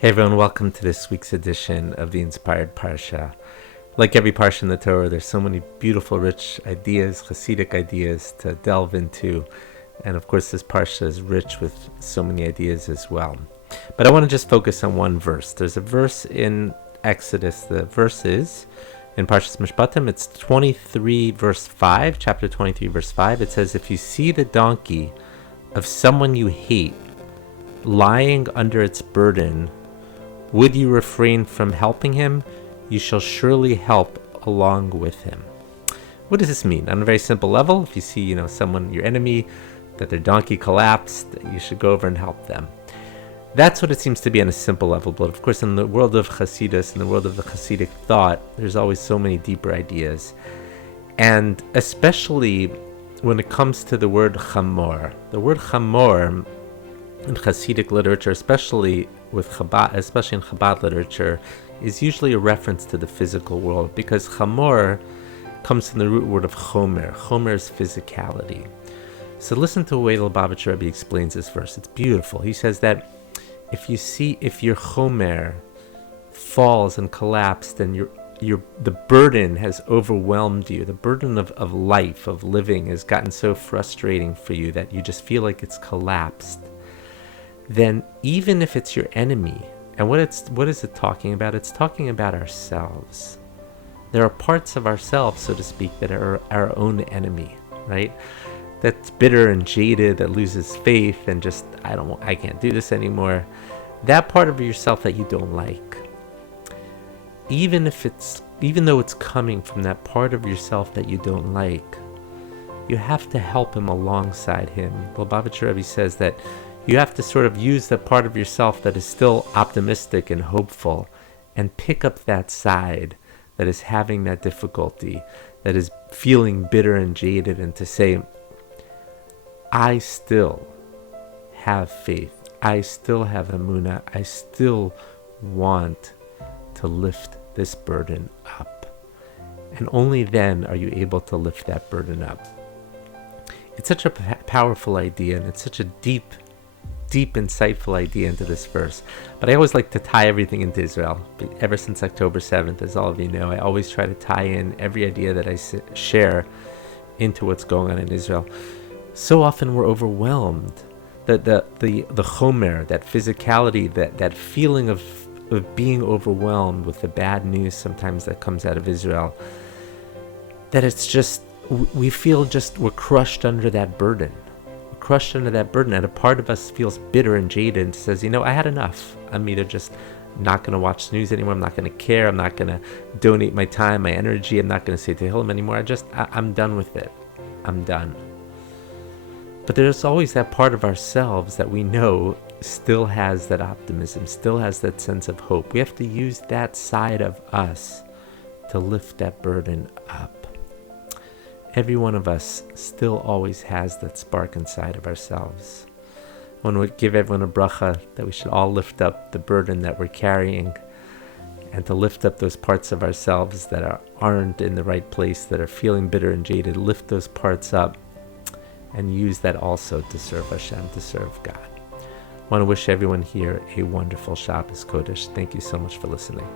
Hey everyone, welcome to this week's edition of the Inspired Parsha. Like every Parsha in the Torah, there's so many beautiful, rich ideas, Hasidic ideas to delve into. And of course, this Parsha is rich with so many ideas as well. But I want to just focus on one verse. There's a verse in Exodus. The verse is in Parshas Mishpatim. It's 23 verse 5, chapter 23 verse 5. It says, if you see the donkey of someone you hate lying under its burden, would you refrain from helping him? You shall surely help along with him. What does this mean? On a very simple level, if you see, someone, your enemy, that their donkey collapsed, you should go over and help them. That's what it seems to be on a simple level. But of course, in the world of Hasidus, in the world of the Hasidic thought, there's always so many deeper ideas. And especially when it comes to the word chamor. The word chamor in Hasidic literature, especially with Chabad, especially in Chabad literature, is usually a reference to the physical world, because chamor comes from the root word of chomer. Chomer is physicality. So listen to the way the Lubavitcher Rebbe explains this verse. It's beautiful. He says that if your chomer falls and collapsed and the burden has overwhelmed you, the burden of life, of living, has gotten so frustrating for you that you just feel like it's collapsed, then even if it's your enemy, and what is it talking about? It's talking about ourselves. There are parts of ourselves, so to speak, that are our own enemy, right? That's bitter and jaded, that loses faith and just, I can't do this anymore. That part of yourself that you don't like, even though it's coming from that part of yourself that you don't like, you have to help him alongside him. The Lubavitcher Rebbe says that you have to sort of use the part of yourself that is still optimistic and hopeful and pick up that side that is having that difficulty, that is feeling bitter and jaded, and to say, I still have faith. I still have emunah. I still want to lift this burden up. And only then are you able to lift that burden up. It's such a powerful idea, and it's such a deep, insightful idea into this verse. But I always like to tie everything into Israel. Ever since October 7th, as all of you know, I always try to tie in every idea that I share into what's going on in Israel. So often we're overwhelmed. The chomer, that physicality, that feeling of being overwhelmed with the bad news sometimes that comes out of Israel, that it's just, we feel just we're crushed under that burden. And a part of us feels bitter and jaded and says, I had enough. I'm either just not going to watch the news anymore. I'm not going to care. I'm not going to donate my time, my energy. I'm not going to say Tehillim anymore. I'm done with it. I'm done. But there's always that part of ourselves that we know still has that optimism, still has that sense of hope. We have to use that side of us to lift that burden up. Every one of us still always has that spark inside of ourselves. I want to give everyone a bracha that we should all lift up the burden that we're carrying, and to lift up those parts of ourselves that aren't in the right place, that are feeling bitter and jaded. Lift those parts up and use that also to serve Hashem, to serve God. I want to wish everyone here a wonderful Shabbos Kodesh. Thank you so much for listening.